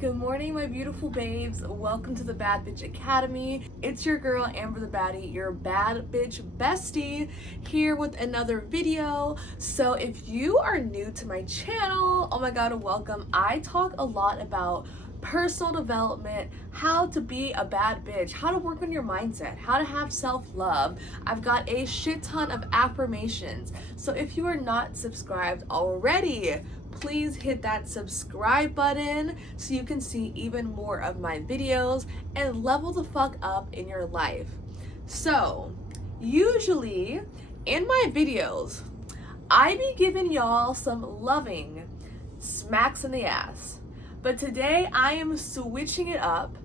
Good morning, my beautiful babes. Welcome to the Bad Bitch Academy. It's your girl, Amber the Baddie, your bad bitch bestie, here with another video. So if you are new to my channel, oh my god, welcome. I talk a lot about personal development, how to be a bad bitch, how to work on your mindset, how to have self-love. I've got a shit ton of affirmations. So if you are not subscribed already, please hit that subscribe button so you can see even more of my videos and level the fuck up in your life. So usually in my videos, I be giving y'all some loving smacks in the ass. But today I am switching it up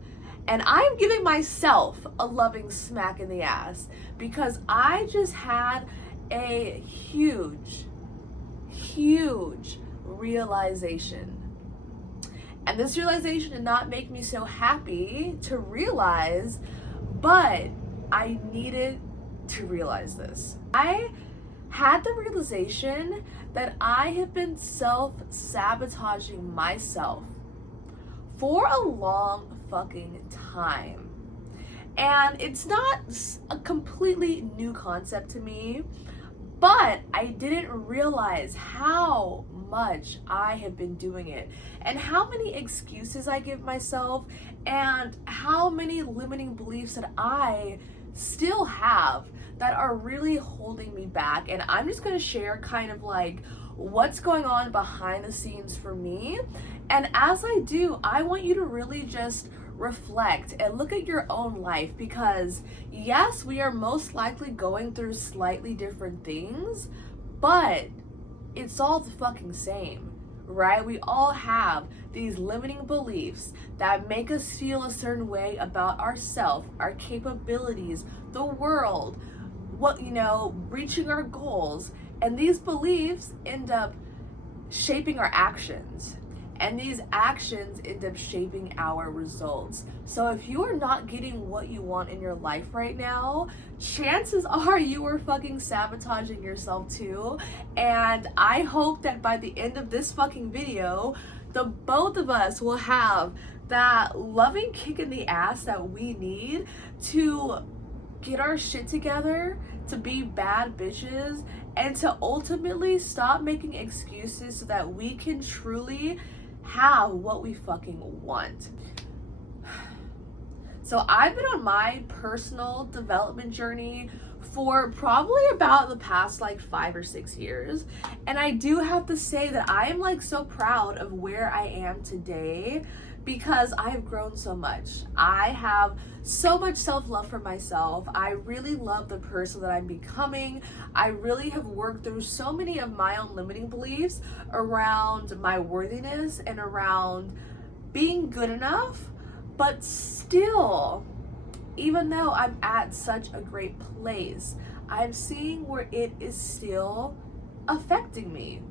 and I am giving myself a loving smack in the ass because I just had a huge realization. And this realization did not make me so happy to realize, but I needed to realize this. I had the realization that I have been self-sabotaging myself for a long fucking time. And it's not a completely new concept to me, but I didn't realize how much I have been doing it and how many excuses I give myself and how many limiting beliefs that I still have that are really holding me back. And I'm just going to share kind of like what's going on behind the scenes for me. And as I do, I want you to really just reflect and look at your own life, because yes, we are most likely going through slightly different things, but it's all the fucking same, right? We all have these limiting beliefs that make us feel a certain way about ourselves, our capabilities, the world, reaching our goals. And these beliefs end up shaping our actions. And these actions end up shaping our results. So if you are not getting what you want in your life right now, chances are you are fucking sabotaging yourself too. And I hope that by the end of this fucking video, the both of us will have that loving kick in the ass that we need to get our shit together, to be bad bitches, and to ultimately stop making excuses so that we can truly have what we fucking want. So I've been on my personal development journey for probably about the past like 5 or 6 years. And I do have to say that I am like so proud of where I am today, because I have grown so much. I have so much self-love for myself. I really love the person that I'm becoming. I really have worked through so many of my own limiting beliefs around my worthiness and around being good enough. But still, even though I'm at such a great place, I'm seeing where it is still affecting me.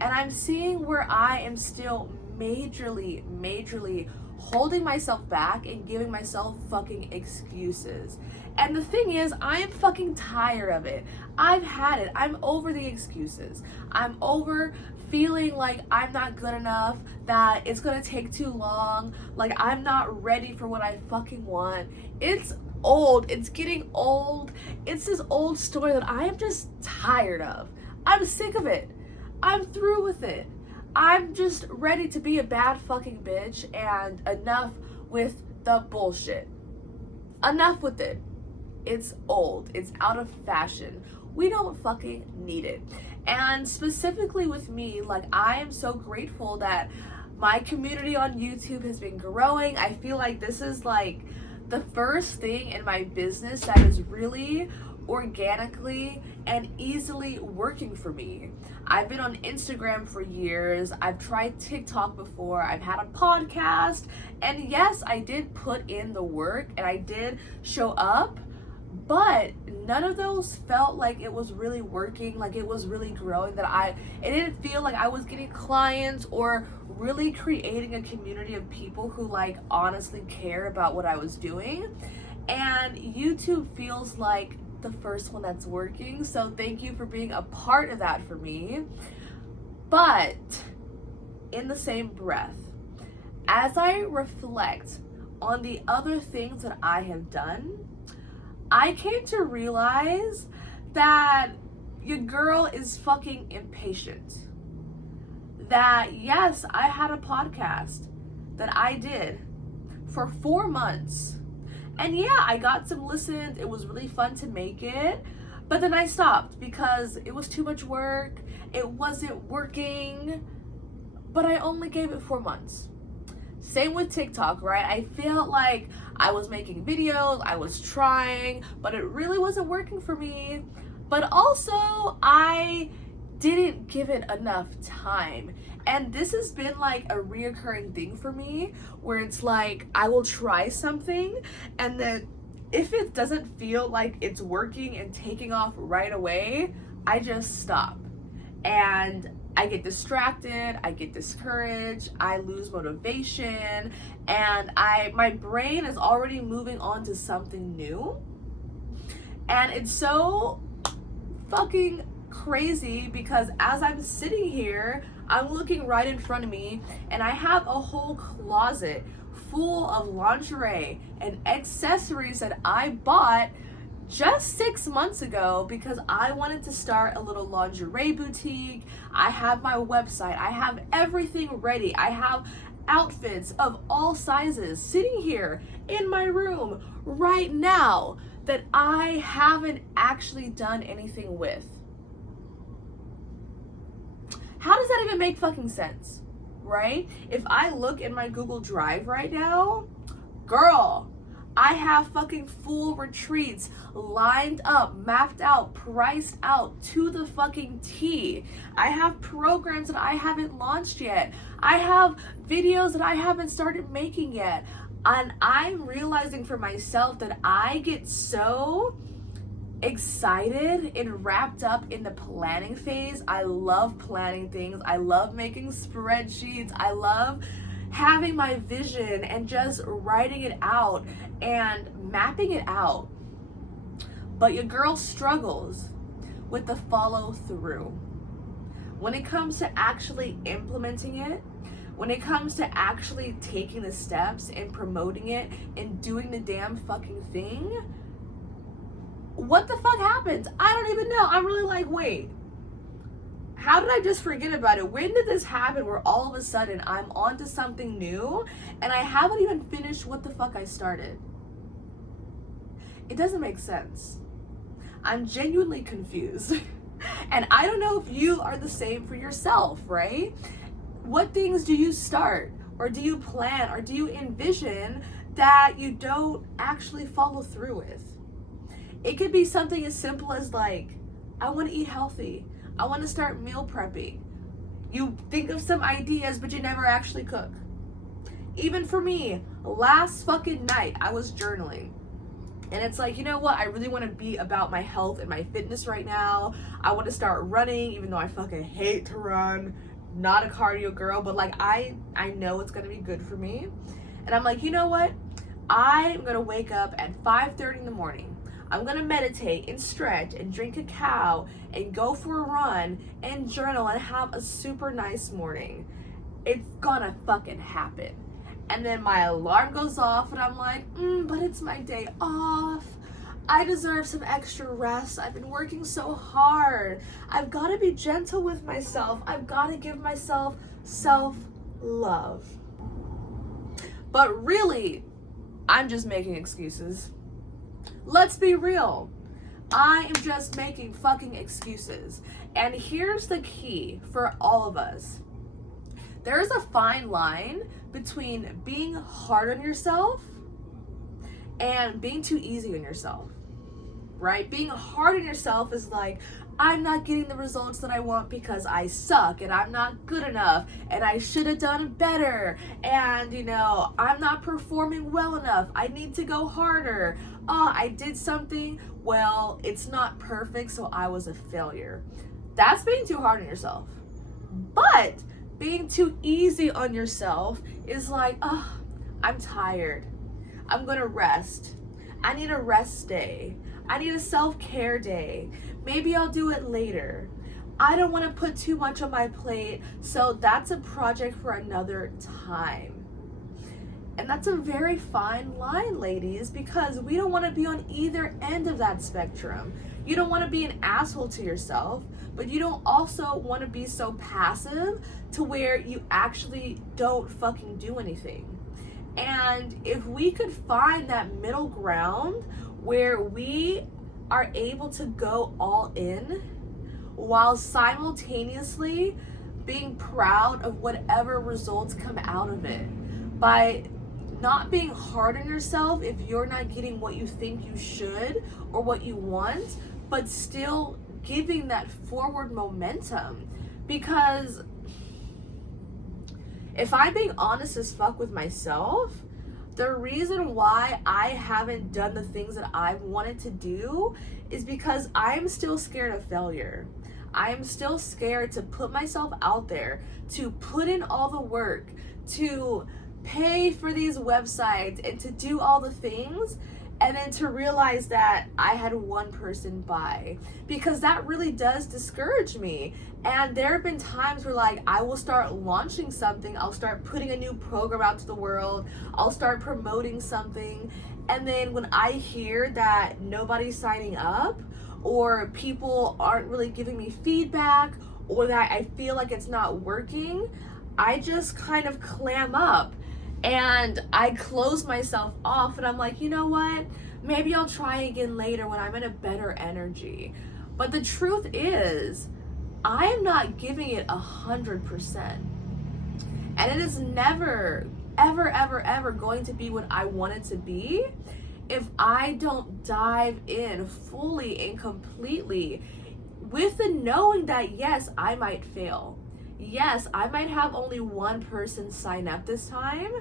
And I'm seeing where I am still majorly holding myself back and giving myself fucking excuses. And the thing is, I am fucking tired of it. I've had it. I'm over the excuses. I'm over feeling like I'm not good enough, that it's gonna take too long, like I'm not ready for what I fucking want. It's old. It's getting old. It's this old story that I am just tired of. I'm sick of it. I'm through with it. I'm just ready to be a bad fucking bitch, and enough with the bullshit. Enough with it. It's old. It's out of fashion. We don't fucking need it. And specifically with me, like, I am so grateful that my community on YouTube has been growing. I feel like this is like the first thing in my business that is really organically and easily working for me. I've been on Instagram for years. I've tried TikTok before. I've had a podcast. And yes, I did put in the work and I did show up, but none of those felt like it was really working, like it was really growing, it didn't feel like I was getting clients or really creating a community of people who like honestly care about what I was doing. And YouTube feels like the first one that's working. So thank you for being a part of that for me. But in the same breath, as I reflect on the other things that I have done, I came to realize that your girl is fucking impatient. That yes, I had a podcast that I did for 4 months. And yeah, I got some listens. It was really fun to make it. But then I stopped because it was too much work. It wasn't working. But I only gave it 4 months. Same with TikTok, right? I felt like I was making videos, I was trying, but it really wasn't working for me. But also, I didn't give it enough time. And this has been like a reoccurring thing for me, where it's like I will try something, and then if it doesn't feel like it's working and taking off right away, I just stop. And I get distracted, I get discouraged, I lose motivation, and my brain is already moving on to something new. And it's so fucking crazy because as I'm sitting here, I'm looking right in front of me and I have a whole closet full of lingerie and accessories that I bought just 6 months ago because I wanted to start a little lingerie boutique. I have my website, I have everything ready. I have outfits of all sizes sitting here in my room right now that I haven't actually done anything with. How does that even make fucking sense, right? If I look in my Google Drive right now, girl, I have fucking full retreats lined up, mapped out, priced out to the fucking T. I have programs that I haven't launched yet. I have videos that I haven't started making yet. And I'm realizing for myself that I get so excited and wrapped up in the planning phase. I love planning things. I love making spreadsheets. I love having my vision and just writing it out and mapping it out. But your girl struggles with the follow through. When it comes to actually implementing it, when it comes to actually taking the steps and promoting it and doing the damn fucking thing, what the fuck happens? I don't even know. I'm really like, wait, how did I just forget about it? When did this happen where all of a sudden I'm onto something new and I haven't even finished what the fuck I started? It doesn't make sense. I'm genuinely confused. And I don't know if you are the same for yourself, right? What things do you start or do you plan or do you envision that you don't actually follow through with? It could be something as simple as like, I want to eat healthy. I want to start meal prepping. You think of some ideas, but you never actually cook. Even for me, last fucking night, I was journaling. And it's like, you know what? I really want to be about my health and my fitness right now. I want to start running, even though I fucking hate to run. Not a cardio girl, but like I know it's going to be good for me. And I'm like, you know what? I'm going to wake up at 5:30 in the morning. I'm gonna meditate and stretch and drink cacao and go for a run and journal and have a super nice morning. It's gonna fucking happen. And then my alarm goes off and I'm like, but it's my day off. I deserve some extra rest. I've been working so hard. I've gotta be gentle with myself. I've gotta give myself self-love. But really, I'm just making excuses. Let's be real. I am just making fucking excuses. And here's the key for all of us. There is a fine line between being hard on yourself and being too easy on yourself, right? Being hard on yourself is like, I'm not getting the results that I want because I suck and I'm not good enough and I should have done better and, you know, I'm not performing well enough. I need to go harder. Oh, I did something. Well, it's not perfect, so I was a failure. That's being too hard on yourself. But being too easy on yourself is like, oh, I'm tired. I'm gonna rest. I need a rest day. I need a self-care day. Maybe I'll do it later. I don't want to put too much on my plate, so that's a project for another time. And that's a very fine line, ladies, because we don't want to be on either end of that spectrum. You don't want to be an asshole to yourself, but you don't also want to be so passive to where you actually don't fucking do anything. And if we could find that middle ground where we are able to go all in while simultaneously being proud of whatever results come out of it, by not being hard on yourself if you're not getting what you think you should or what you want, but still giving that forward momentum. Because if I'm being honest as fuck with myself, the reason why I haven't done the things that I've wanted to do is because I'm still scared of failure. I am still scared to put myself out there, to put in all the work, to pay for these websites and to do all the things, and then to realize that I had one person buy, because that really does discourage me. And there have been times where like I will start launching something, I'll start putting a new program out to the world, I'll start promoting something, and then when I hear that nobody's signing up, or people aren't really giving me feedback, or that I feel like it's not working, I just kind of clam up and I close myself off, and I'm like, you know what? Maybe I'll try again later when I'm in a better energy. But the truth is, I am not giving it 100%. And it is never, ever, ever, ever going to be what I want it to be if I don't dive in fully and completely with the knowing that yes, I might fail. Yes, I might have only one person sign up this time,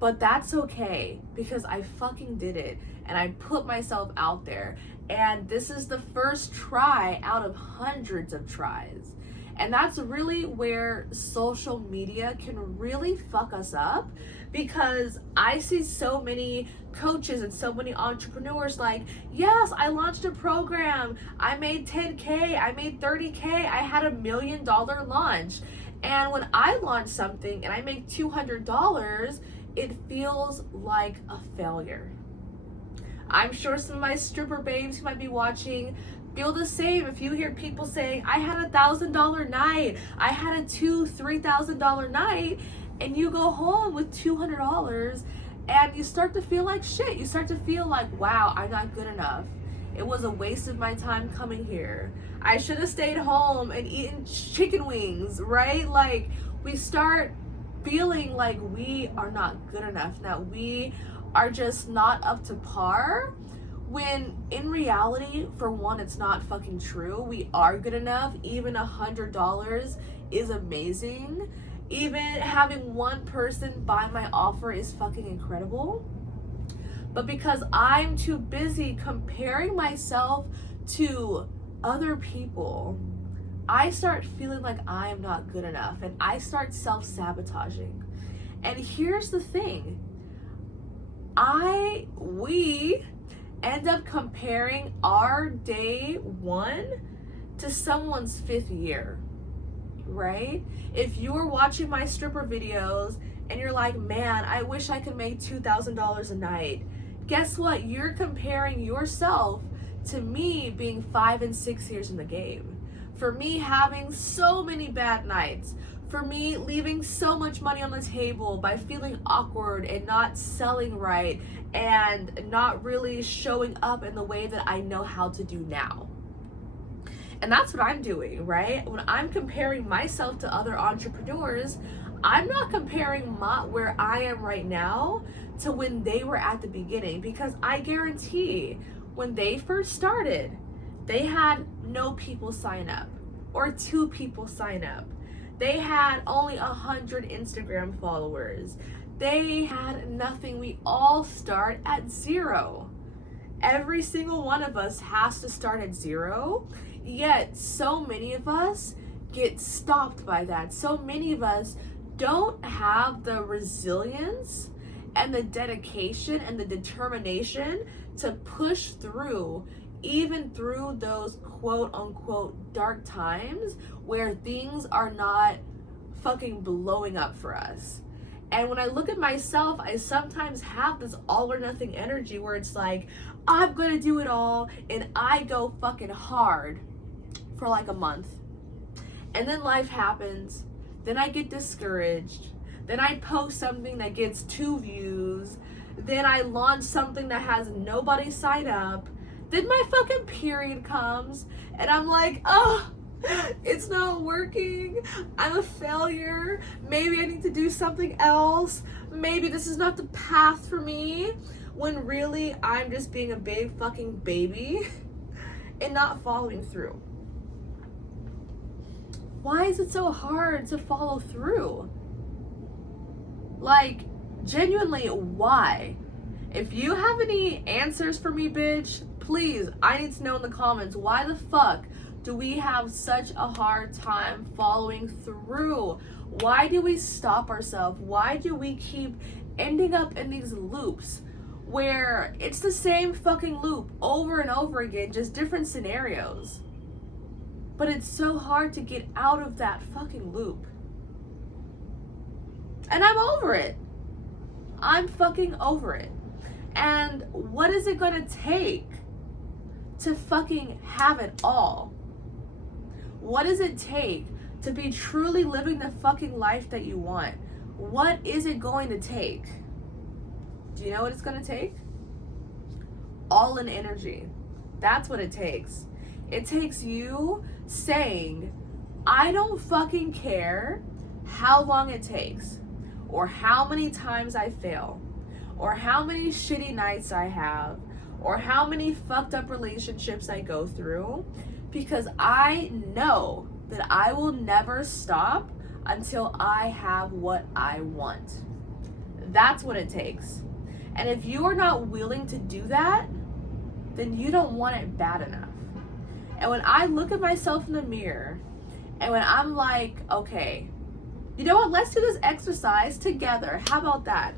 but that's okay because I fucking did it and I put myself out there. And this is the first try out of hundreds of tries. And that's really where social media can really fuck us up, because I see so many coaches and so many entrepreneurs like, yes, I launched a program, I made 10K, I made 30K, I had $1 million launch. And when I launch something and I make $200, it feels like a failure. I'm sure some of my stripper babes who might be watching feel the same. If you hear people saying, I had $1,000 night, I had a $2,000-$3,000 night, and you go home with $200 and you start to feel like shit. You start to feel like, wow, I'm not good enough. It was a waste of my time coming here. I should have stayed home and eaten chicken wings, right? Like, we start feeling like we are not good enough, that we are just not up to par, when in reality, for one, it's not fucking true. We are good enough. Even $100 is amazing. Even having one person buy my offer is fucking incredible. But because I'm too busy comparing myself to other people, I start feeling like I am not good enough, and I start self-sabotaging. And here's the thing. We end up comparing our day one to someone's 5th year, right? If you're watching my stripper videos and you're like, man, I wish I could make $2,000 a night, guess what? You're comparing yourself to me being 5 and 6 years in the game. For me having so many bad nights, for me leaving so much money on the table by feeling awkward and not selling right and not really showing up in the way that I know how to do now. And that's what I'm doing, right? When I'm comparing myself to other entrepreneurs, I'm not comparing where I am right now to when they were at the beginning, because I guarantee when they first started, they had no people sign up or 2 people sign up. They had only 100 Instagram followers. They had nothing. We all start at 0. Every single one of us has to start at 0. Yet so many of us get stopped by that. So many of us don't have the resilience and the dedication and the determination to push through, even through those quote unquote dark times where things are not fucking blowing up for us. And when I look at myself, I sometimes have this all or nothing energy where it's like, I'm gonna do it all, and I go fucking hard for like a month. And then life happens, then I get discouraged, then I post something that gets 2 views, then I launch something that has nobody sign up, then my fucking period comes, and I'm like, oh, it's not working. I'm a failure. Maybe I need to do something else. Maybe this is not the path for me. When really I'm just being a big fucking baby and not following through. Why is it so hard to follow through? Like, genuinely, why? If you have any answers for me, bitch, please, I need to know in the comments, why the fuck do we have such a hard time following through? Why do we stop ourselves? Why do we keep ending up in these loops where it's the same fucking loop over and over again, just different scenarios? But it's so hard to get out of that fucking loop. And I'm over it. I'm fucking over it. And what is it gonna take to fucking have it all? What does it take to be truly living the fucking life that you want? What is it going to take? Do you know what it's going to take? All in energy. That's what it takes. It takes you saying, I don't fucking care how long it takes, or how many times I fail, or how many shitty nights I have, or how many fucked up relationships I go through, because I know that I will never stop until I have what I want. That's what it takes. And if you are not willing to do that, then you don't want it bad enough. And when I look at myself in the mirror, and when I'm like, okay, you know what, let's do this exercise together. How about that?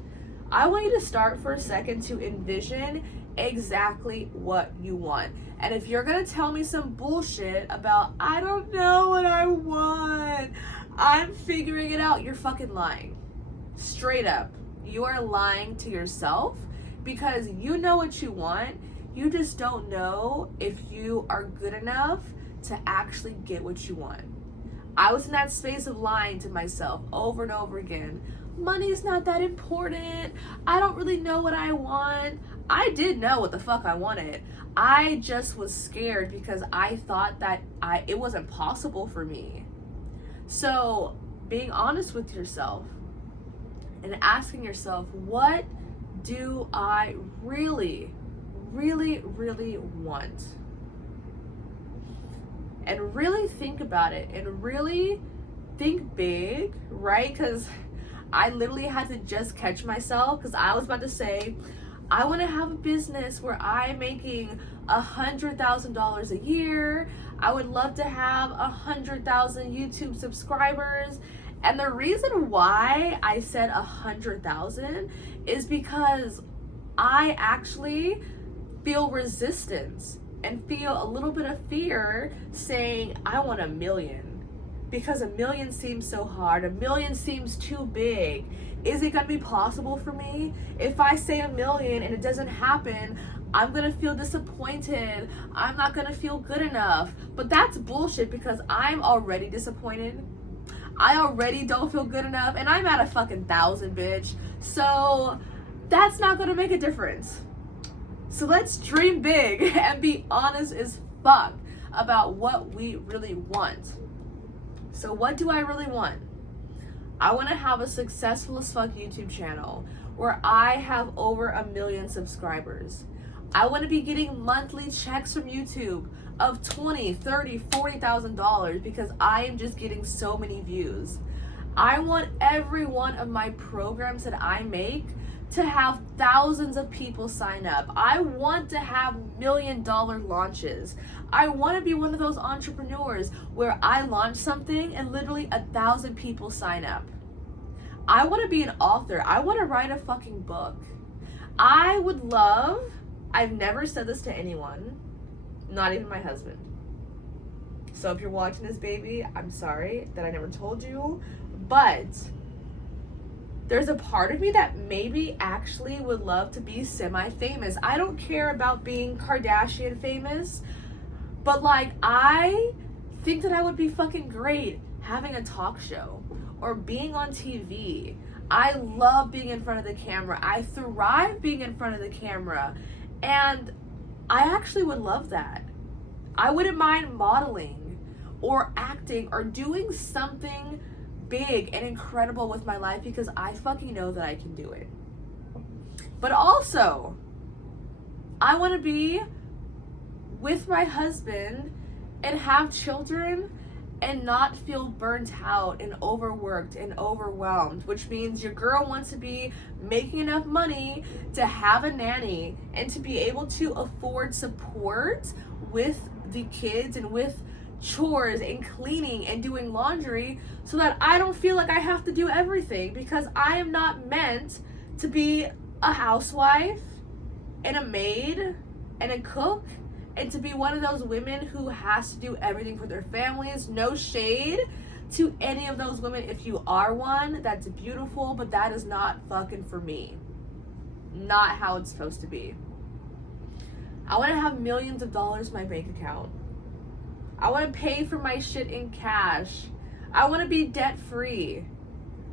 I want you to start for a second to envision exactly what you want. And if you're gonna tell me some bullshit about, I don't know what I want, I'm figuring it out, you're fucking lying. Straight up. You are lying to yourself, because you know what you want. You just don't know if you are good enough to actually get what you want. I was in that space of lying to myself over and over again. Money's not that important. I don't really know what I want. I did know what the fuck I wanted. I just was scared because I thought that it wasn't possible for me. So being honest with yourself and asking yourself, what do I really, really, really want? And really think about it and really think big, right? Because I literally had to just catch myself, because I was about to say, I want to have a business where I'm making $100,000 a year. I would love to have 100,000 YouTube subscribers. And the reason why I said 100,000 is because I actually feel resistance and feel a little bit of fear saying I want 1 million. Because 1 million seems so hard. 1 million seems too big. Is it gonna be possible for me? If I say 1 million and it doesn't happen, I'm gonna feel disappointed. I'm not gonna feel good enough. But that's bullshit, because I'm already disappointed. I already don't feel good enough, and I'm at a fucking 1,000, bitch. So that's not gonna make a difference. So let's dream big and be honest as fuck about what we really want. So what do I really want? I want to have a successful as fuck YouTube channel where I have over 1 million subscribers. I want to be getting monthly checks from YouTube of $20, $30, $40,000 because I am just getting so many views. I want every one of my programs that I make to have thousands of people sign up. I want to have $1 million launches. I want to be one of those entrepreneurs where I launch something and literally 1,000 people sign up. I want to be an author. I want to write a fucking book. I would love, I've never said this to anyone, not even my husband. So if you're watching this, baby, I'm sorry that I never told you, but There's a part of me that maybe actually would love to be semi-famous. I don't care about being Kardashian famous, but like, I think that I would be fucking great having a talk show or being on TV. I love being in front of the camera. I thrive being in front of the camera. And I actually would love that. I wouldn't mind modeling or acting or doing something big and incredible with my life because I fucking know that I can do it. But also, I want to be with my husband and have children and not feel burnt out and overworked and overwhelmed, which means your girl wants to be making enough money to have a nanny and to be able to afford support with the kids and with chores and cleaning and doing laundry so that I don't feel like I have to do everything, because I am not meant to be a housewife and a maid and a cook and to be one of those women who has to do everything for their families. No shade to any of those women. If you are one, that's beautiful, but that is not fucking for me. Not how it's supposed to be. I want to have millions of dollars in my bank account. I want to pay for my shit in cash. I want to be debt free.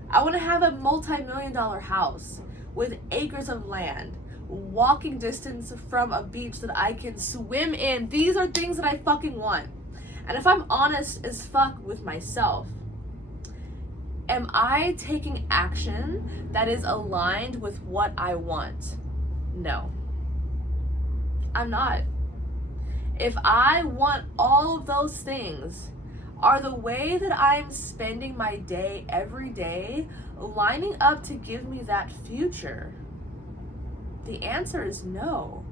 I want to have a multi-million-dollar house with acres of land, walking distance from a beach that I can swim in. These are things that I fucking want. And if I'm honest as fuck with myself, am I taking action that is aligned with what I want? No, I'm not. If I want all of those things, are the way that I'm spending my day every day lining up to give me that future? The answer is no.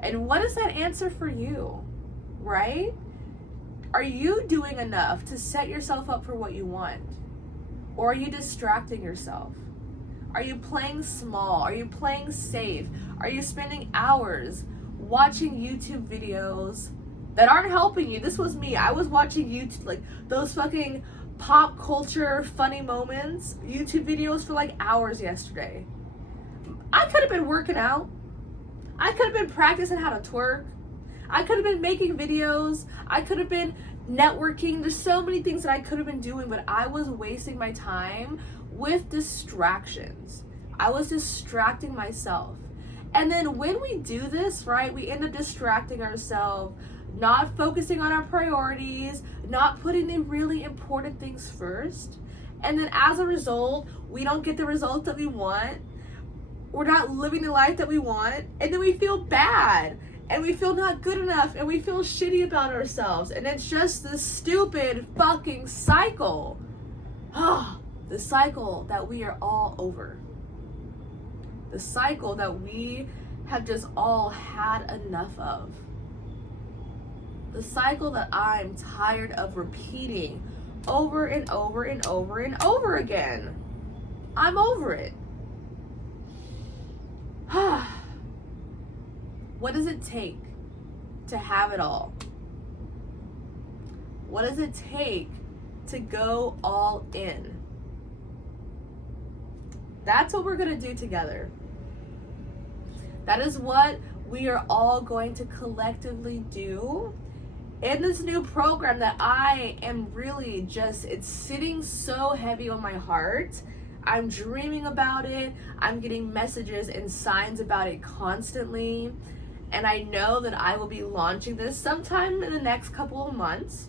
And what is that answer for you, right? Are you doing enough to set yourself up for what you want? Or are you distracting yourself? Are you playing small? Are you playing safe? Are you spending hours watching YouTube videos that aren't helping you? This was me. I was watching YouTube, like those fucking pop culture funny moments, YouTube videos for like hours yesterday. I could have been working out. I could have been practicing how to twerk. I could have been making videos. I could have been networking. There's so many things that I could have been doing, but I was wasting my time with distractions. I was distracting myself. And then when we do this, right, we end up distracting ourselves, not focusing on our priorities, not putting the really important things first. And then as a result, we don't get the results that we want. We're not living the life that we want. And then we feel bad. And we feel not good enough. And we feel shitty about ourselves. And it's just this stupid fucking cycle. The cycle that we are all over. The cycle that we have just all had enough of. The cycle that I'm tired of repeating over and over and over and over again. I'm over it. What does it take to have it all? What does it take to go all in? That's what we're going to do together. That is what we are all going to collectively do in this new program that I am really just, it's sitting so heavy on my heart. I'm dreaming about it. I'm getting messages and signs about it constantly. And I know that I will be launching this sometime in the next couple of months.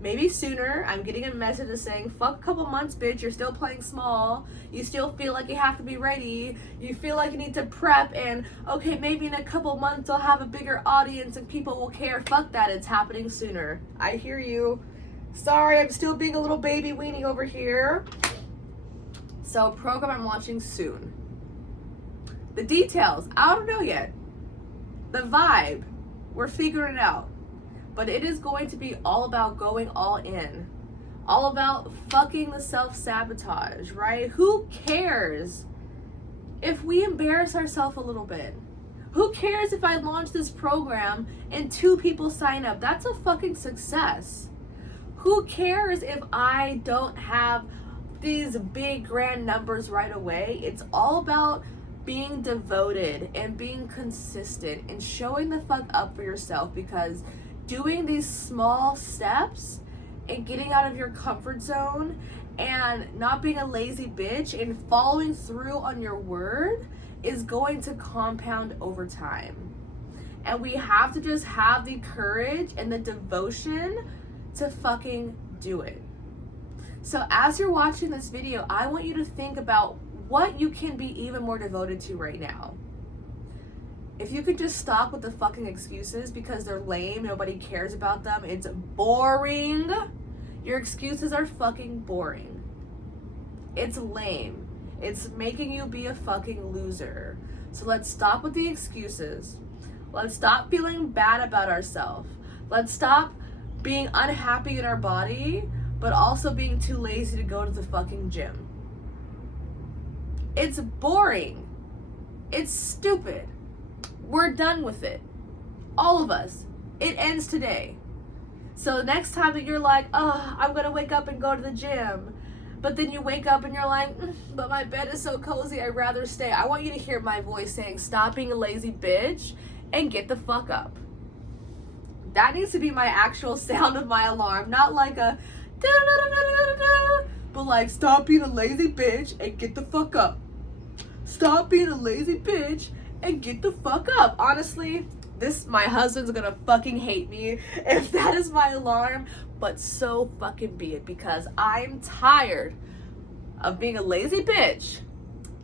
Maybe sooner. I'm getting a message saying, fuck a couple months, bitch. You're still playing small. You still feel like you have to be ready. You feel like you need to prep. And okay, maybe in a couple months I'll have a bigger audience and people will care. Fuck that. It's happening sooner. I hear you. Sorry, I'm still being a little baby weenie over here. So, program I'm launching soon. The details, I don't know yet. The vibe, we're figuring it out. But it is going to be all about going all in. All about fucking the self-sabotage, right? Who cares if we embarrass ourselves a little bit? Who cares if I launch this program and 2 people sign up? That's a fucking success. Who cares if I don't have these big grand numbers right away? It's all about being devoted and being consistent and showing the fuck up for yourself, because doing these small steps and getting out of your comfort zone and not being a lazy bitch and following through on your word is going to compound over time. And we have to just have the courage and the devotion to fucking do it. So as you're watching this video, I want you to think about what you can be even more devoted to right now. If you could just stop with the fucking excuses because they're lame, nobody cares about them, it's boring. Your excuses are fucking boring. It's lame. It's making you be a fucking loser. So let's stop with the excuses. Let's stop feeling bad about ourselves. Let's stop being unhappy in our body, but also being too lazy to go to the fucking gym. It's boring. It's stupid. We're done with it. All of us. It ends today. So the next time that you're like, oh, I'm gonna wake up and go to the gym, but then you wake up and you're like, but my bed is so cozy, I'd rather stay. I want you to hear my voice saying, stop being a lazy bitch and get the fuck up. That needs to be my actual sound of my alarm, not like a da-da-da-da-da-da-da, but like, stop being a lazy bitch and get the fuck up. Stop being a lazy bitch and get the fuck up. Honestly, my husband's gonna fucking hate me if that is my alarm, but so fucking be it, because I'm tired of being a lazy bitch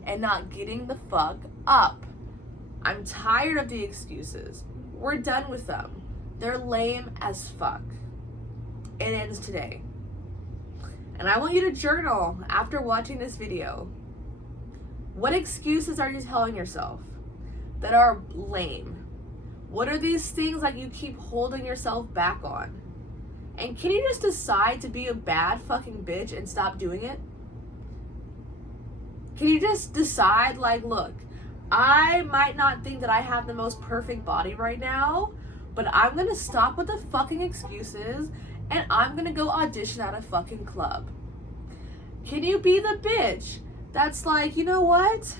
and not getting the fuck up. I'm tired of the excuses. We're done with them. They're lame as fuck. It ends today. And I want you to journal after watching this video. What excuses are you telling yourself that are lame? What are these things that you keep holding yourself back on? And can you just decide to be a bad fucking bitch and stop doing it? Can you just decide, like, look, I might not think that I have the most perfect body right now, but I'm gonna stop with the fucking excuses and I'm gonna go audition at a fucking club. Can you be the bitch that's like, you know what?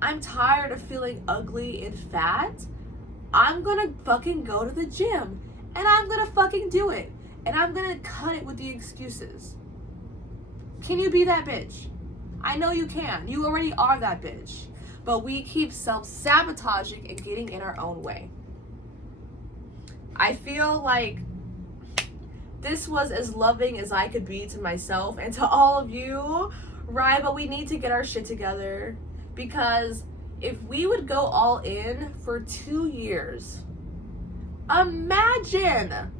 I'm tired of feeling ugly and fat. I'm gonna fucking go to the gym and I'm gonna fucking do it. And I'm gonna cut it with the excuses. Can you be that bitch? I know you can. You already are that bitch. But we keep self-sabotaging and getting in our own way. I feel like this was as loving as I could be to myself and to all of you, right? But we need to get our shit together, because if we would go all in for 2 years, imagine,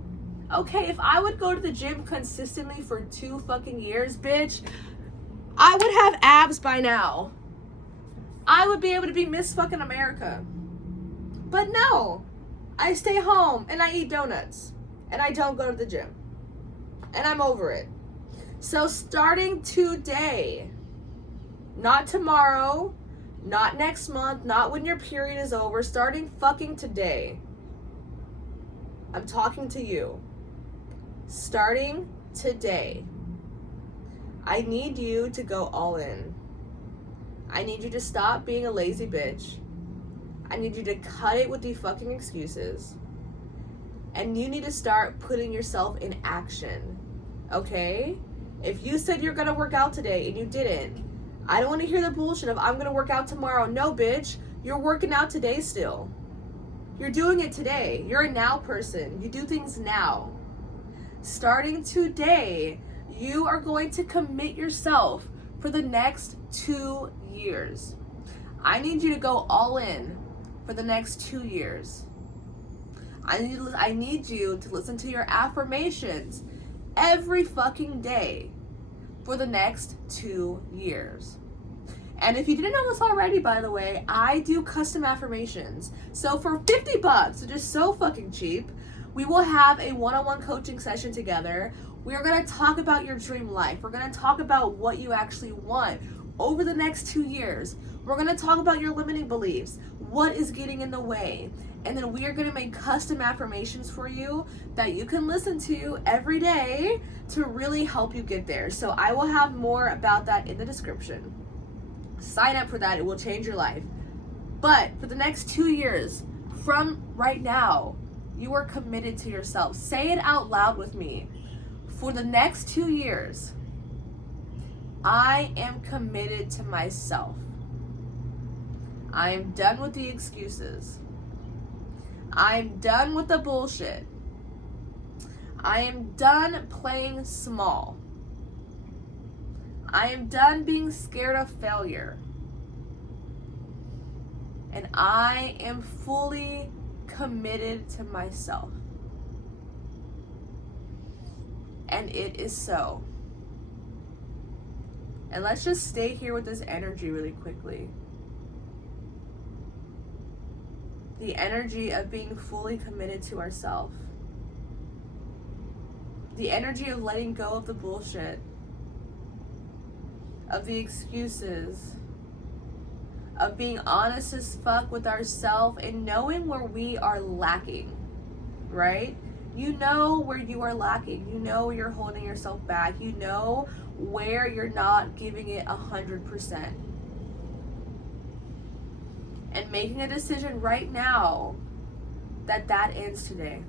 okay, if I would go to the gym consistently for 2 fucking years, bitch, I would have abs by now. I would be able to be Miss fucking America. But no, I stay home and I eat donuts and I don't go to the gym. And I'm over it. So starting today, not tomorrow, not next month, not when your period is over, starting fucking today, I'm talking to you. Starting today, I need you to go all in. I need you to stop being a lazy bitch. I need you to cut it with the fucking excuses. And you need to start putting yourself in action, okay? If you said you're gonna work out today and you didn't, I don't want to hear the bullshit of I'm gonna work out tomorrow. No, bitch, you're working out today still. You're doing it today. You're a now person. You do things now. Starting today, you are going to commit yourself for the next 2 years. I need you to go all in for the next 2 years. I need you to listen to your affirmations every fucking day for the next 2 years. And if you didn't know this already, by the way, I do custom affirmations. So for $50, which is so fucking cheap, we will have a one-on-one coaching session together. We're gonna talk about your dream life. We're gonna talk about what you actually want over the next 2 years. We're gonna talk about your limiting beliefs, what is getting in the way, And then we are going to make custom affirmations for you that you can listen to every day to really help you get there. So I will have more about that in the description. Sign up for that. It will change your life. But for the next 2 years, from right now, you are committed to yourself. Say it out loud with me. For the next 2 years, I am committed to myself. I am done with the excuses. I'm done with the bullshit. I am done playing small. I am done being scared of failure. And I am fully committed to myself. And it is so. And let's just stay here with this energy really quickly. The energy of being fully committed to ourselves. The energy of letting go of the bullshit. Of the excuses. Of being honest as fuck with ourselves and knowing where we are lacking. Right? You know where you are lacking. You know where you're holding yourself back. You know where you're not giving it 100%. And making a decision right now that ends today.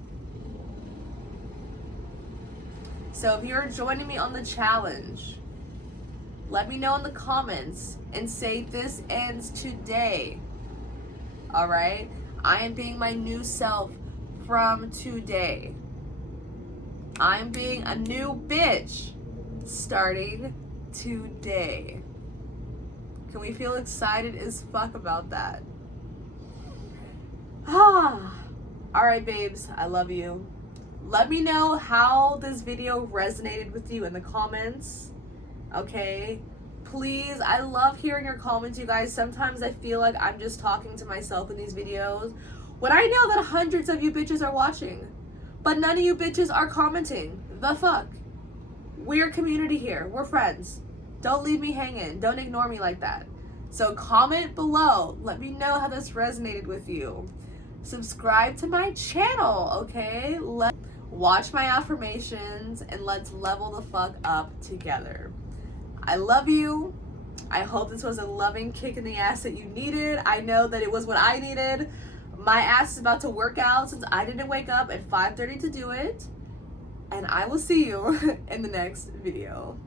So if you're joining me on the challenge, let me know in the comments and say this ends today. Alright? I am being my new self from today. I'm being a new bitch starting today. Can we feel excited as fuck about that? Alright, babes, I love you. Let me know how this video resonated with you in the comments. Okay? Please, I love hearing your comments, you guys. Sometimes I feel like I'm just talking to myself in these videos when I know that hundreds of you bitches are watching. But none of you bitches are commenting. The fuck? We're a community here. We're friends. Don't leave me hanging. Don't ignore me like that. So comment below. Let me know how this resonated with you. Subscribe to my channel, okay? Watch my affirmations and let's level the fuck up together. I love you. I hope this was a loving kick in the ass that you needed. I know that it was what I needed. My ass is about to work out since I didn't wake up at 5:30 to do it. And I will see you in the next video.